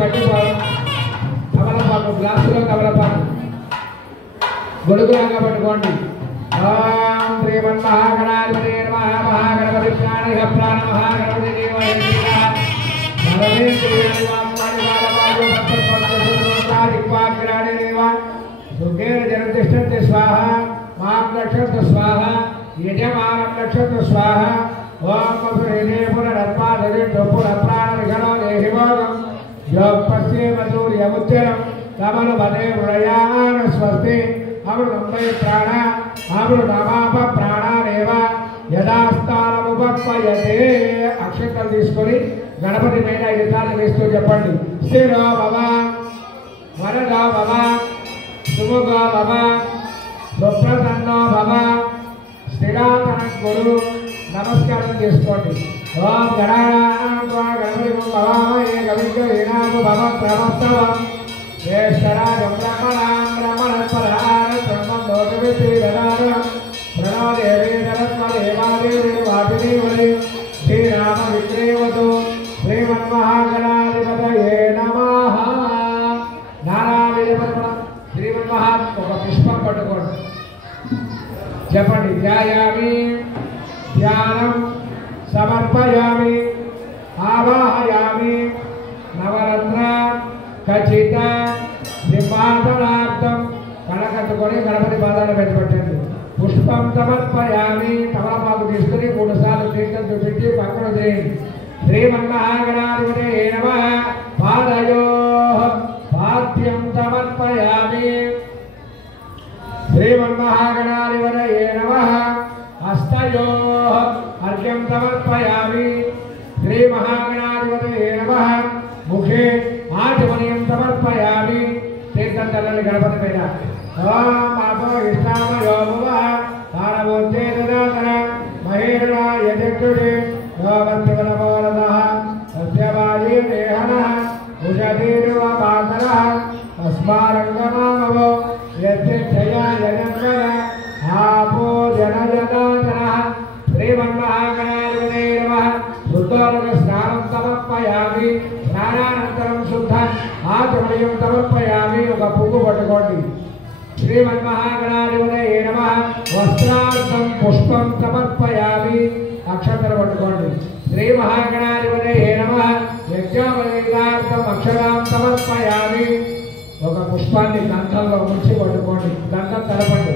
పట్టుకోవాలి తమలపాకు గ్లాసులో తమలపాకు గొడుగులాగా పట్టుకోండి. ఓం శ్రీమన్మహాగణాధిపతే నమః మహాగణపతి ప్రాణిహ ప్రాణ మహాగణపతి దేవాయ సుఖేన జనతిష్టంతి స్వాహ మాం రక్షతు స్వాహ యజమానం రక్షతు స్వాహ ఓం హృదయ పునరత్మాధి పుర ప్రాణ విఘ్నో దేహిభోగం యోగపశ్యేమ సూర్యముచ్చరం కమల పదే హృదయాన స్వస్తి అమృతంబై ప్రాణ అమృతమాప ప్రాణానేవ యథాస్థానముపత్పయతే. అక్షంతలు తీసుకొని గణపతి పైన 5 సార్లు వేస్తూ చెప్పండి. స్థిరో భవ వరదో భవ సుముఖో భవ సుప్రసన్నో భవ స్థిరాతనం గురు. నమస్కారం చేసుకోండి. ఓం గణపతి భవామహే కవిం కవీనాం భవ ప్రవస్తవం జ్యేష్ఠరాజం బ్రహ్మణాం బ్రహ్మణస్పదాన బ్రహ్మం లోకవిద్యుదనారం ప్రణో దేవీ సరస్వదేవాదేవి వాటిదేవలే శ్రీరామ విగ్రేవతు శ్రీమన్మహాగణాధిపతయే నమః. నారాయణ శ్రీమన్మహా ఒక పుష్పం పట్టుకోండి చెప్పండి. ధ్యాయామి ధ్యానం సమర్పయామి ఆవాహయామి నవరత్న ఖచ్చిత సింహాసనార్థం. కనకట్టుకొని గణపతి పాదాలు పెట్టండి. పుష్పం సమర్పయామి. తమలపాకు తీసుకుని 3 సార్లు తీర్థం చూపించి పక్కన చేయండి. శ్రీమన్మహాగణాధిపతే నమః. పాదయోః పాద్యం సమర్పయామి. శ్రీమన్మహాగణాధిపతే నమః. హస్తయోః అర్ఘ్యం సమర్పయామి. శ్రీమహాగణాధిపతే నమః. ముఖే ఆచమనీయం సమర్పయామి. తీర్థం చల్లని గణపతి పైన. ఓం మాతో ఇష్టామయో భవ తారవోచ్చే దదాతన మహేరణ యజక్షుడే నోమంత్రివనమోరదః సత్యవాయే దేహనః ఉషధీర్వపాసనః తస్మారంగమామవో యజ్జయా యజన్మన ఆపో జనజనాతనః. శ్రీమన్మహాగణాధిపతే నమః. శుద్ధోదక స్నానం సమర్పయామి. స్నానానంతరం శుద్ధ ఆచమనీయం సమర్పయామి. ఒక పువ్వు పట్టుకోండి. శ్రీమన్మహాగణాధిపతే నమః. వస్త్రార్థం పుష్పం సమర్పయామి. అక్షంతలు పట్టుకోండి. శ్రీమహాగణాధిపతే నమః. యజ్ఞోపవీతార్థం అక్షరాం సమర్పయామి. ఒక పుష్పాన్ని గంధంలో ముంచి పట్టుకోండి. గంధం తలపండి.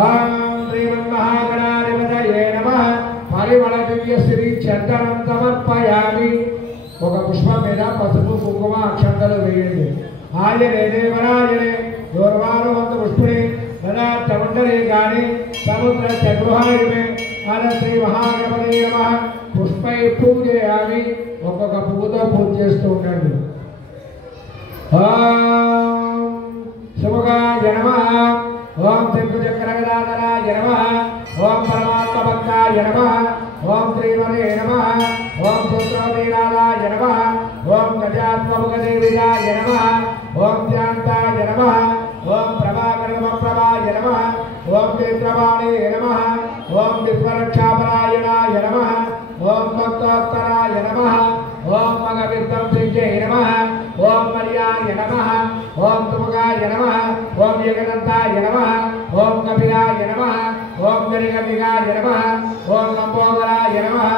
ఓం శ్రీమన్మహాగణాధిపతే నమః. పరిమళ దివ్య శ్రీ చందనం సమర్పయామి. ఒక పుష్పం మీద పసుపు కుంకుమ అక్షంతలు వేయండి. ఆయనే దేవరాజనే దూర్వారవంత పుష్పుని పదార్థమండలే గాని సముద్ర చగృహాయమే అన శ్రీ మహాగణపతే నమః. పుష్పై పూజయామి. ఒక్కొక్క పువ్వుతో పూజ చేస్తూ ఉండండి. ఓం శుభగాయ నమః. ఓం శంకుచక్రగదాధరాయ నమః. ఓం పరమాత్మభక్తాయ నమః. ఓం శ్రీమతే నమః. ఓం పుత్రవదీనాథాయ నమః. ఓం గజాత్మముఖదేవిజాయ నమః. ఓం శాంతాయ నమః. ఓం ప్రభాకరమప్రభాయ నమః. ఓం నేత్రవాణే నమః. ఓం విశ్వరక్షాపరాయణాయ నమః. ఓం భక్తోత్తరాయ నమః. ఓం మగవిద్వంసిజై నమః. ఓం మర్యాయ నమః. ఓం తుమగాయ నమః. ఓం ఏకదంతాయ నమః. ఓం కపిలాయ నమః. ఓం గరిగమిగాయ నమః. ఓం లంబోదరాయ నమః.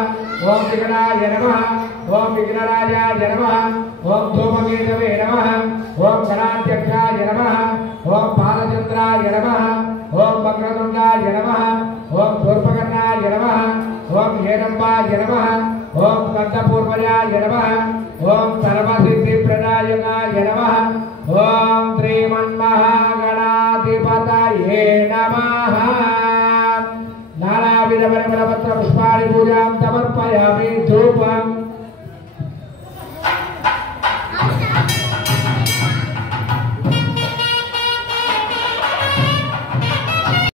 ఓం విఘ్నాయ నమః. ఓం విఘ్నరాజాయ నమః. ఓం ధూమకేతవే నమః. ఓం గణాధ్యక్షాయ నమః. ఓం బాలచంద్రాయ నమః. ఓం వక్రతుండాయ నమః. ఓం శూర్పకర్ణాయ నమః. ఓం హేరంబాయ నమః. ఓం కంఠపూర్వజాయ నమః. ఓం సర్వసిద్ధిప్రదాయకాయ నమః. ఓం శ్రీమన్మహాగణాధిపతయే నమః. నానావిధ పరిమళపత్ర పుష్పాణి పూజాం సమర్పయామి. ధూపం